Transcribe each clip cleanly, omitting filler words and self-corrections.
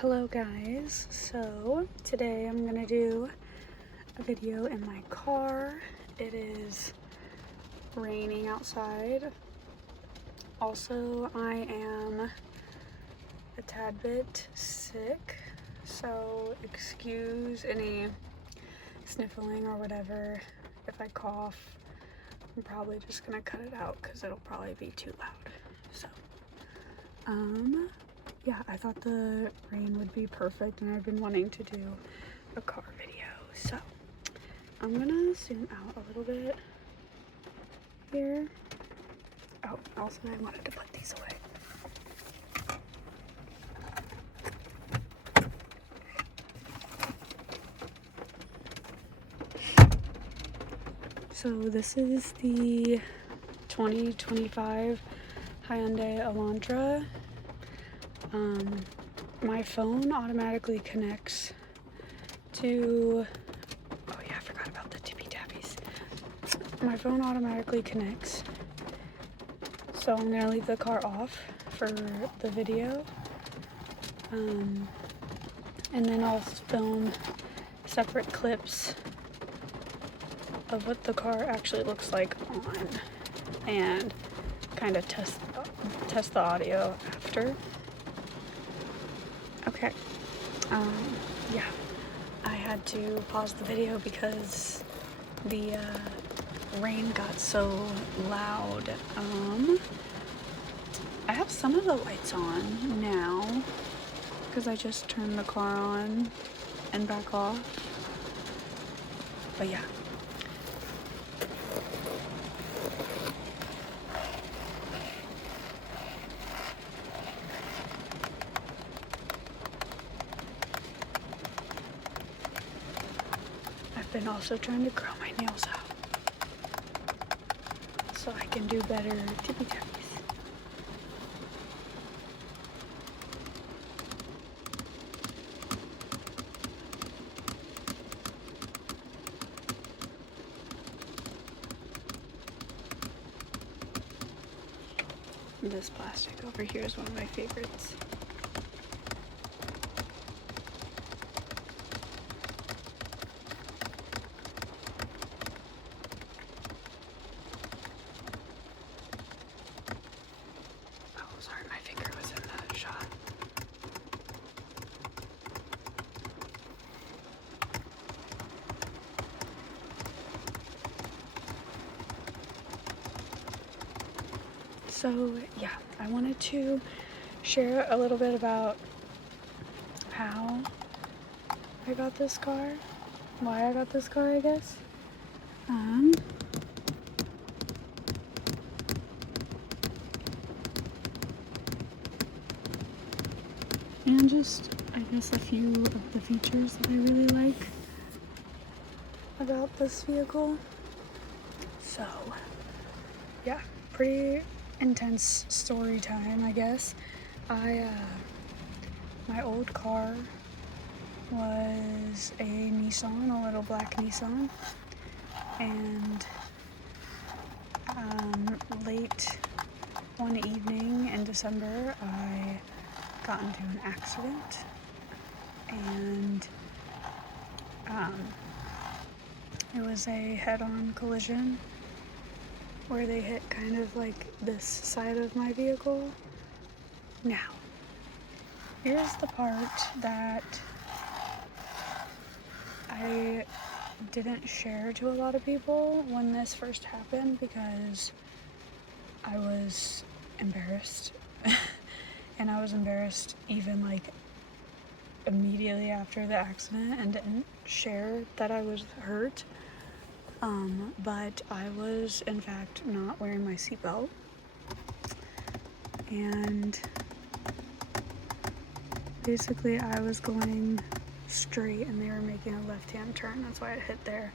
Hello guys, so today I'm gonna do a video in my car. It is raining outside. Also, I am a tad bit sick, so excuse any sniffling or whatever. If I cough, I'm probably just gonna cut it out because it'll probably be too loud. So, yeah, I thought the rain would be perfect, and I've been wanting to do a car video. So I'm gonna zoom out a little bit here. Oh, also I wanted to put these away. So this is the 2025 Hyundai Elantra. My phone automatically connects to, oh yeah, I forgot about the tippy tappies. My phone automatically connects, so I'm gonna leave the car off for the video, and then I'll film separate clips of what the car actually looks like on, and kind of test the audio after. Okay, yeah, I had to pause the video because the rain got so loud. I have some of the lights on now because I just turned the car on and back off, but yeah. I've been also trying to grow my nails out so I can do better tippy tappies. This plastic over here is one of my favorites. Oh, sorry, my finger was in the shot. So yeah, I wanted to share a little bit about how I got this car, why I got this car, I guess. And just, I guess, a few of the features that I really like about this vehicle. So, yeah, pretty intense story time, I guess. My old car was a Nissan, a little black Nissan, and late one evening in December, I got into an accident, and it was a head-on collision where they hit kind of like this side of my vehicle. Now, here's the part that I didn't share to a lot of people when this first happened because I was embarrassed. And I was embarrassed even like immediately after the accident and didn't share that I was hurt. But I was in fact not wearing my seatbelt, and basically I was going straight and they were making a left-hand turn. That's why it hit there.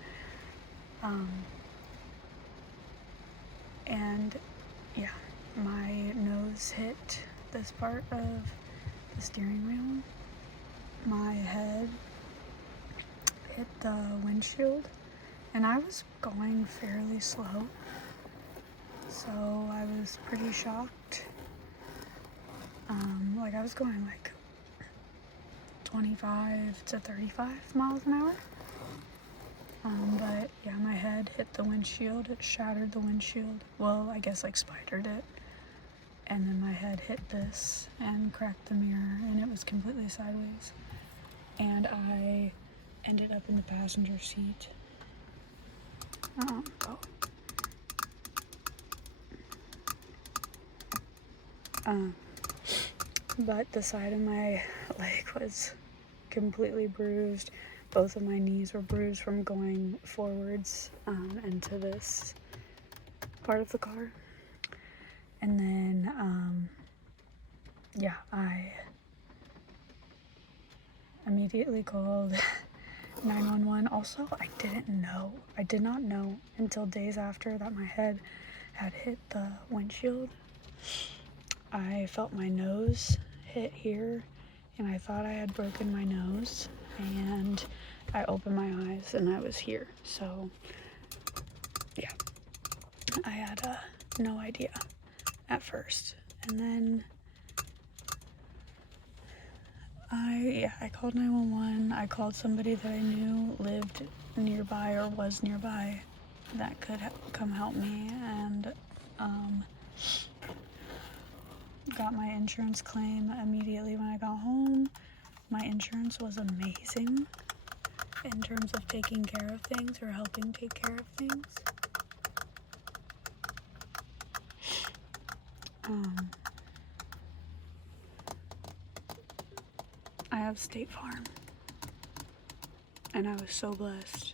And yeah, my nose hit this part of the steering wheel. My head hit the windshield, and I was going fairly slow, so I was pretty shocked. Like I was going like 25 to 35 miles an hour. But yeah, my head hit the windshield. It shattered the windshield. Well, I guess like spidered it. And then my head hit this and cracked the mirror, and it was completely sideways. And I ended up in the passenger seat. But the side of my leg was completely bruised. Both of my knees were bruised from going forwards into this part of the car. And then, yeah, I immediately called 911. Also, I did not know until days after that my head had hit the windshield. I felt my nose hit here, and I thought I had broken my nose, and I opened my eyes and I was here. So yeah, I had no idea at first. And then I called 911. I called somebody that I knew lived nearby or was nearby that could come help me, and got my insurance claim immediately when I got home. My insurance was amazing in terms of taking care of things or helping take care of things. I have State Farm, and I was so blessed.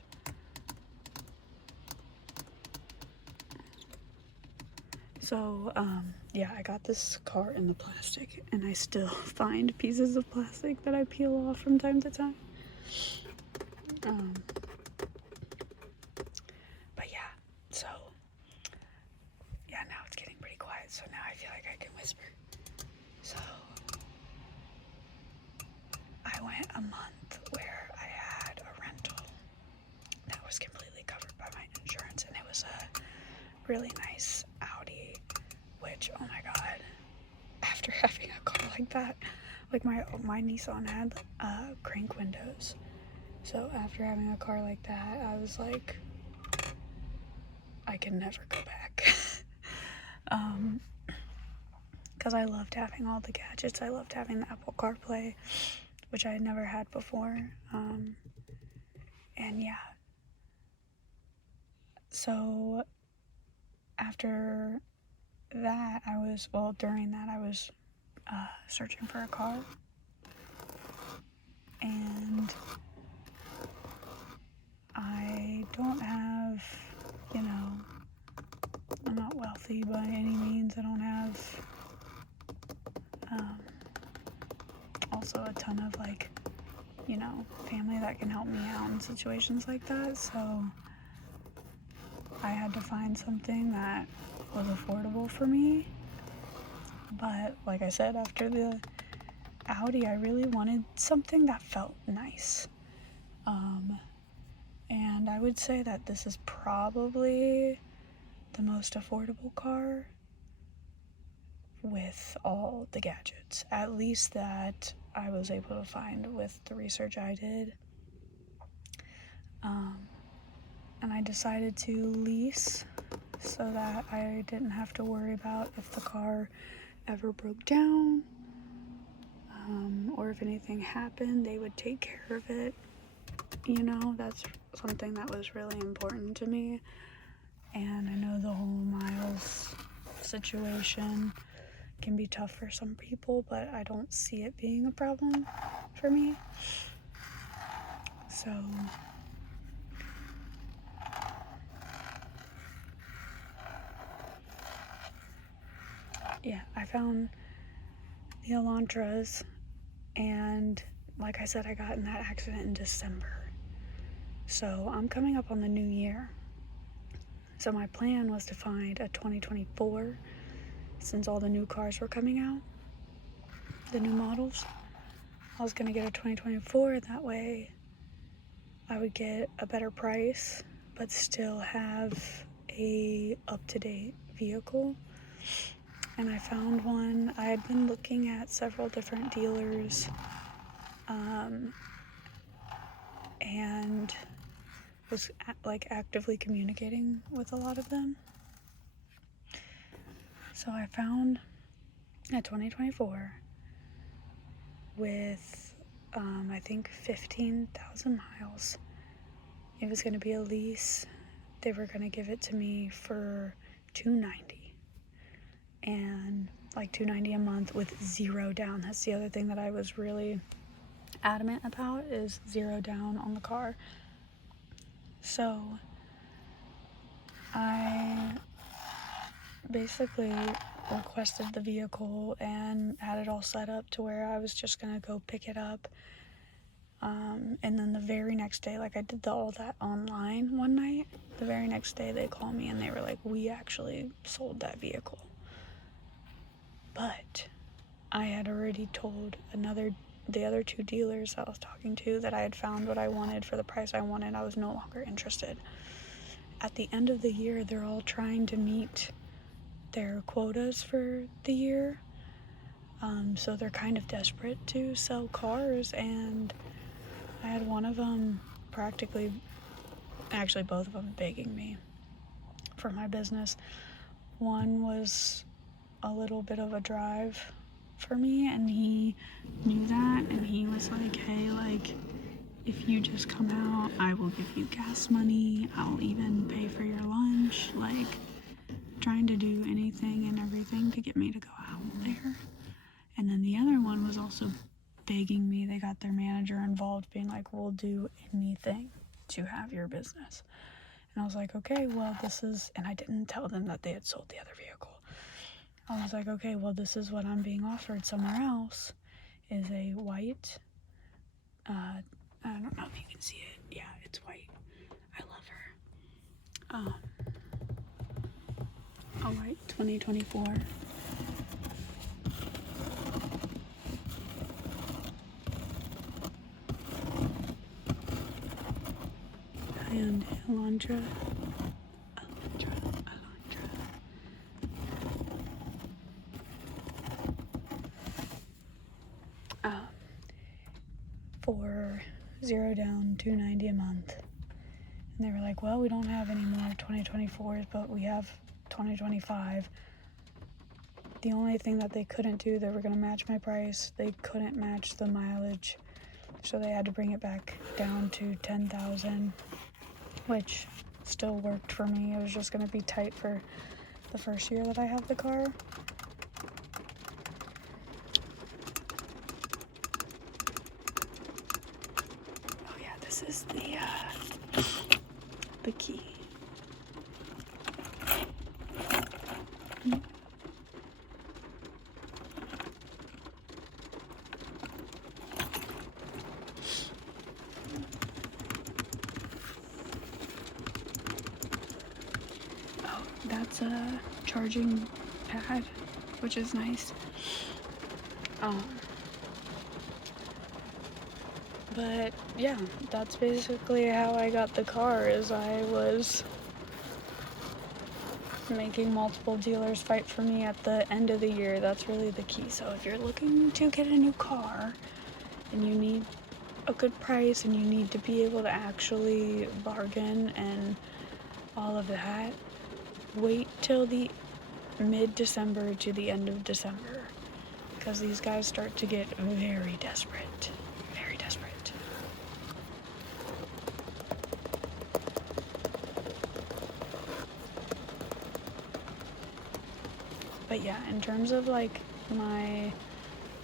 So, yeah, I got this car in the plastic, and I still find pieces of plastic that I peel off from time to time. But yeah, so, yeah, now it's getting pretty quiet, so now I feel like I can whisper. So, I went a month where I had a rental that was completely covered by my insurance, and it was a really nice Audi, which, oh my god, after having a car like that, like my Nissan had crank windows, so after having a car like that, I was like, I can never go back. Because I loved having all the gadgets. I loved having the Apple CarPlay, which I had never had before. And yeah, so after that, during that, I was searching for a car, and I don't have, I'm not wealthy by any means. I don't have also a ton of family that can help me out in situations like that, so I had to find something that was affordable for me. But like I said, after the Audi, I really wanted something that felt nice. And I would say that this is probably the most affordable car with all the gadgets, at least that I was able to find with the research I did. And I decided to lease so that I didn't have to worry about if the car ever broke down, or if anything happened, they would take care of it. That's something that was really important to me. And I know the whole miles situation can be tough for some people, but I don't see it being a problem for me. So yeah, I found the Elantras, and like I said, I got in that accident in December. So I'm coming up on the new year. So my plan was to find a 2024, since all the new cars were coming out, the new models. I was gonna get a 2024, that way I would get a better price, but still have a up-to-date vehicle. And I found one. I had been looking at several different dealers and was like actively communicating with a lot of them. So I found a 2024 with I think 15,000 miles. It was going to be a lease. They were going to give it to me for $290, and like $290 a month with zero down. That's the other thing that I was really adamant about, is zero down on the car. So I basically requested the vehicle and had it all set up to where I was just gonna go pick it up. And then the very next day, like I did all that online one night, the very next day they called me and they were like, we actually sold that vehicle. But I had already told the other two dealers I was talking to that I had found what I wanted for the price I wanted. I was no longer interested. At the end of the year, they're all trying to meet their quotas for the year. So they're kind of desperate to sell cars, and I had one of them actually both of them begging me for my business. One was a little bit of a drive for me, and he knew that, and he was like, hey, like, if you just come out, I will give you gas money, I'll even pay for your lunch, like trying to do anything and everything to get me to go out there. And then the other one was also begging me. They got their manager involved, being like, we'll do anything to have your business. And I was like, okay, well, and I didn't tell them that they had sold the other vehicle. I was like, okay, well, this is what I'm being offered somewhere else, is a white, I don't know if you can see it. Yeah, it's white. I love her. A white 2024. And Alondra. For zero down, $290 a month. And they were like, well, we don't have any more 2024s, but we have 2025. The only thing that they couldn't do, they were going to match my price. They couldn't match the mileage. So they had to bring it back down to 10,000, which still worked for me. It was just going to be tight for the first year that I have the car. Oh yeah, this is the key. Oh, that's a charging pad, which is nice. But yeah, that's basically how I got the car, is I was making multiple dealers fight for me at the end of the year. That's really the key. So if you're looking to get a new car and you need a good price and you need to be able to actually bargain and all of that, wait till the mid-December to the end of December, because these guys start to get very desperate. Very desperate. But yeah, in terms of like my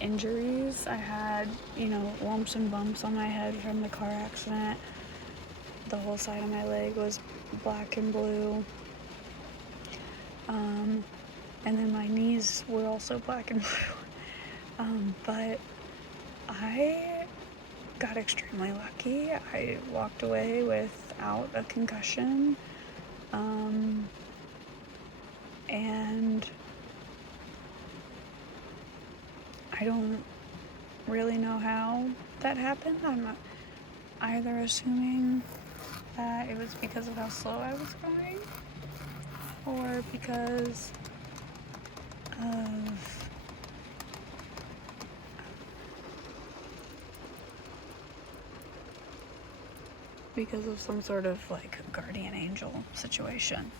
injuries, I had, lumps and bumps on my head from the car accident. The whole side of my leg was black and blue. And then my knees were also black and blue. But I got extremely lucky. I walked away without a concussion. And I don't really know how that happened. I'm not either assuming that it was because of how slow I was going, or because of because of some sort of like guardian angel situation.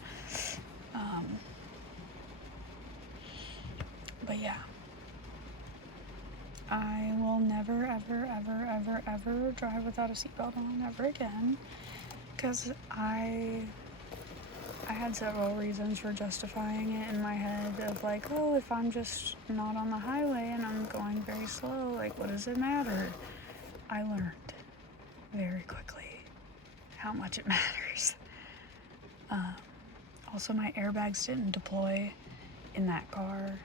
But yeah, I will never, ever, ever, ever, ever drive without a seatbelt on ever again, because I had several reasons for justifying it in my head of like, oh, if I'm just not on the highway and I'm going very slow, like, what does it matter? I learned very quickly how much it matters. Also, my airbags didn't deploy in that car,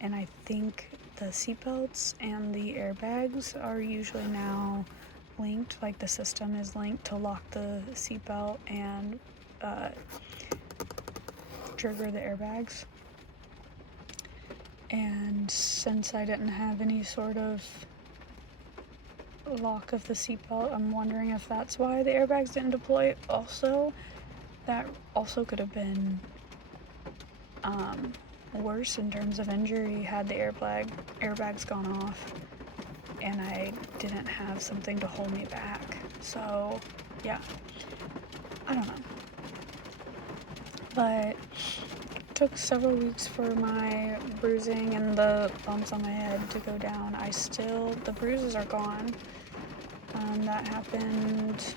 and I think the seatbelts and the airbags are usually now linked, like the system is linked to lock the seatbelt and trigger the airbags. And since I didn't have any sort of lock of the seatbelt, I'm wondering if that's why the airbags didn't deploy. Also, that also could have been worse in terms of injury had the airbags gone off and I didn't have something to hold me back. So yeah, I don't know, but it took several weeks for my bruising and the bumps on my head to go down. The bruises are gone. That happened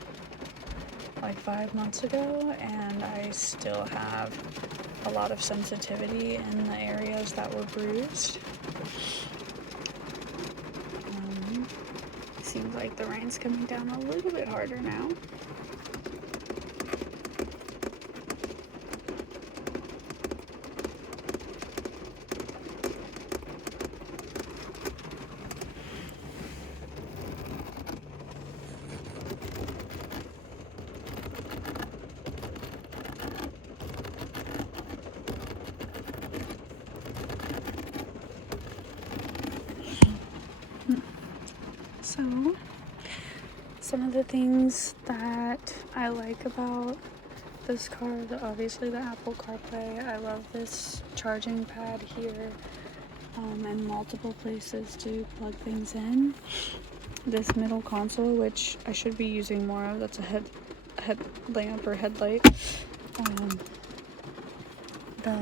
like 5 months ago, and I still have a lot of sensitivity in the areas that were bruised. Seems like the rain's coming down a little bit harder now. So, some of the things that I like about this car, obviously the Apple CarPlay. I love this charging pad here, and multiple places to plug things in. This middle console, which I should be using more of, that's a headlamp or headlight. The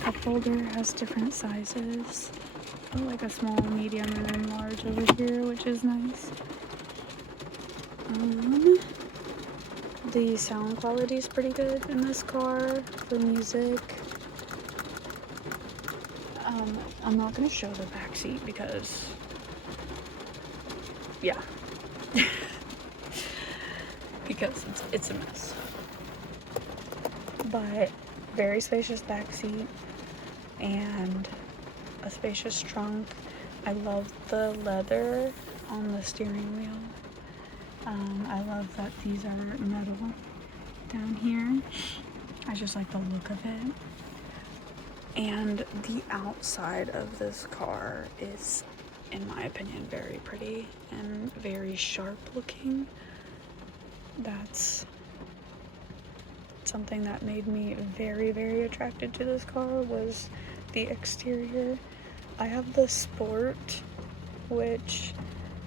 cup holder has different sizes. Like a small, medium, and then large over here, which is nice. The sound quality is pretty good in this car for music. I'm not going to show the back seat because, yeah, because it's a mess. But very spacious back seat and a spacious trunk. I love the leather on the steering wheel. I love that these are metal down here. I just like the look of it. And the outside of this car is, in my opinion, very pretty and very sharp looking. That's something that made me very, very attracted to this car, was the exterior. I have the Sport, which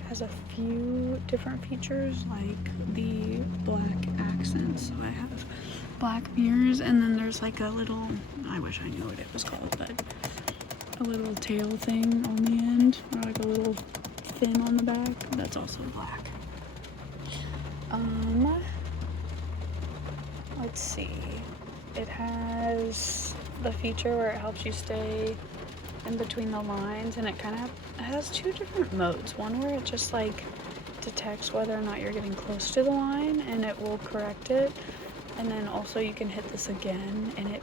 has a few different features, like the black accents. So I have black mirrors, and then there's like a little, I wish I knew what it was called, but a little tail thing on the end, or like a little fin on the back, that's also black. Let's see, it has the feature where it helps you stay in between the lines, and it kind of has two different modes. One where it just like detects whether or not you're getting close to the line and it will correct it, and then also you can hit this again and it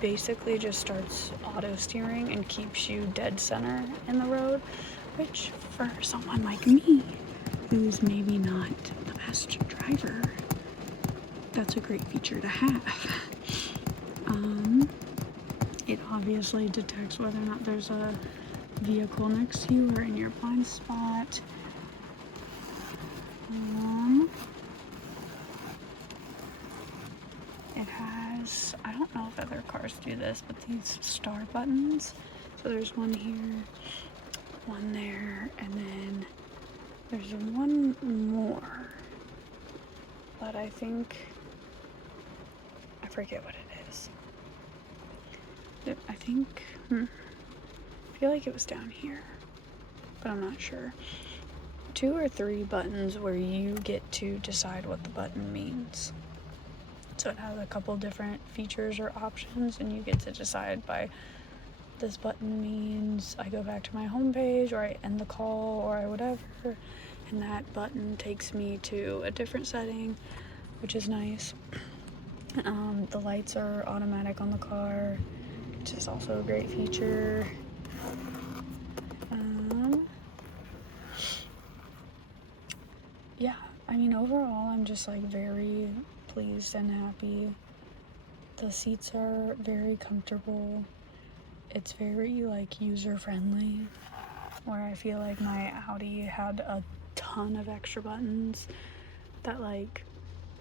basically just starts auto steering and keeps you dead center in the road, which for someone like me who's maybe not the best driver, that's a great feature to have. It obviously detects whether or not there's a vehicle next to you or in your blind spot. It has, I don't know if other cars do this, but these star buttons. So there's one here, one there, and then There's one more, but I forget what it is. I feel like it was down here, but I'm not sure. 2 or 3 buttons where you get to decide what the button means. So it has a couple different features or options, and you get to decide by this button means I go back to my home page, or I end the call, or I whatever, and that button takes me to a different setting, which is nice. The lights are automatic on the car, which is also a great feature. Yeah, I mean, overall, I'm just like very pleased and happy. The seats are very comfortable. It's very like user friendly, where I feel like my Audi had a ton of extra buttons that like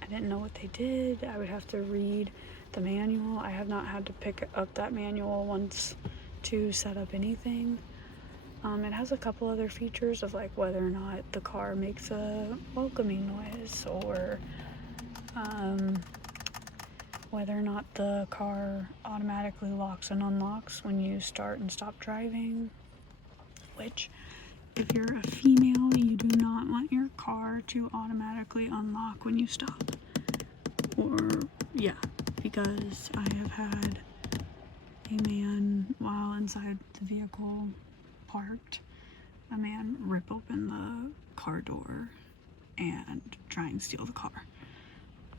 I didn't know what they did. I would have to read the manual. I have not had to pick up that manual once to set up anything. It has a couple other features of like whether or not the car makes a welcoming noise, or whether or not the car automatically locks and unlocks when you start and stop driving, which if you're a female, you do not want your car to automatically unlock when you stop. Or, yeah, because I have had a man, while inside the vehicle parked, a man rip open the car door and try and steal the car.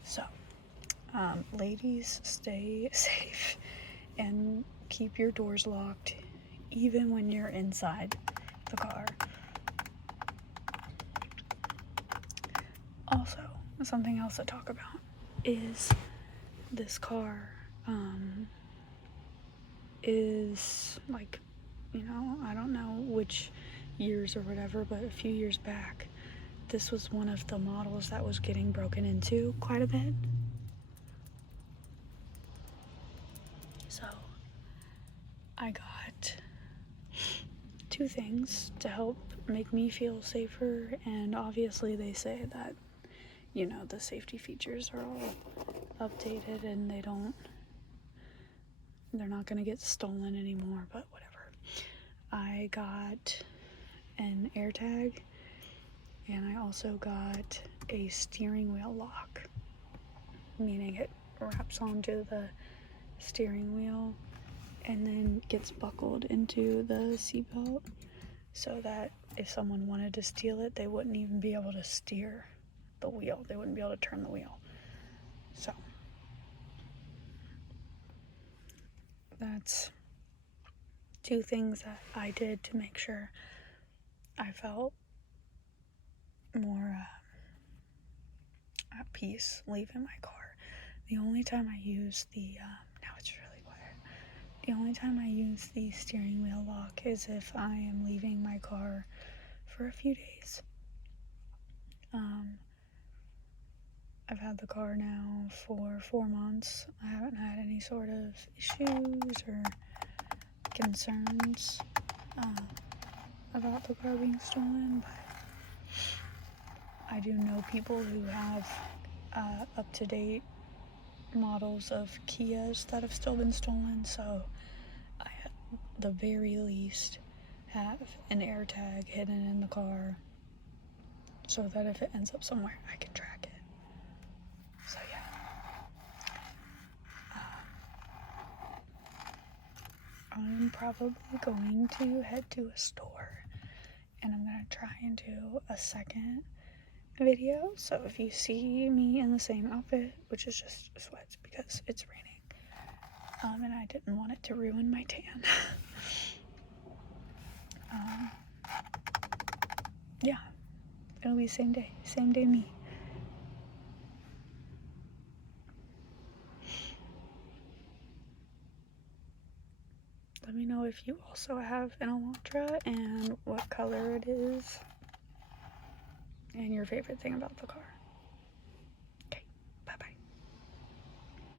So, ladies, stay safe and keep your doors locked even when you're inside the car. Also, something else to talk about is this car is like, I don't know which years or whatever, but a few years back, this was one of the models that was getting broken into quite a bit. So I got 2 things to help make me feel safer, and obviously they say that, the safety features are all updated and they're not gonna get stolen anymore, but whatever. I got an AirTag, and I also got a steering wheel lock, meaning it wraps onto the steering wheel and then gets buckled into the seatbelt, so that if someone wanted to steal it, they wouldn't even be able to steer the wheel. They wouldn't be able to turn the wheel. So that's 2 things that I did to make sure I felt more at peace leaving my car. The only time I use now it's really quiet. The only time I use the steering wheel lock is if I am leaving my car for a few days. I've had the car now for 4 months. I haven't had any sort of issues or concerns about the car being stolen, but I do know people who have up-to-date models of Kias that have still been stolen, so I at the very least have an AirTag hidden in the car so that if it ends up somewhere, I can track it. So yeah. I'm probably going to head to a store, and I'm going to try and do a second video. So if you see me in the same outfit, which is just sweats because it's raining, and I didn't want it to ruin my tan. Yeah, it'll be same day me. Let me know if you also have an Elantra and what color it is, and your favorite thing about the car.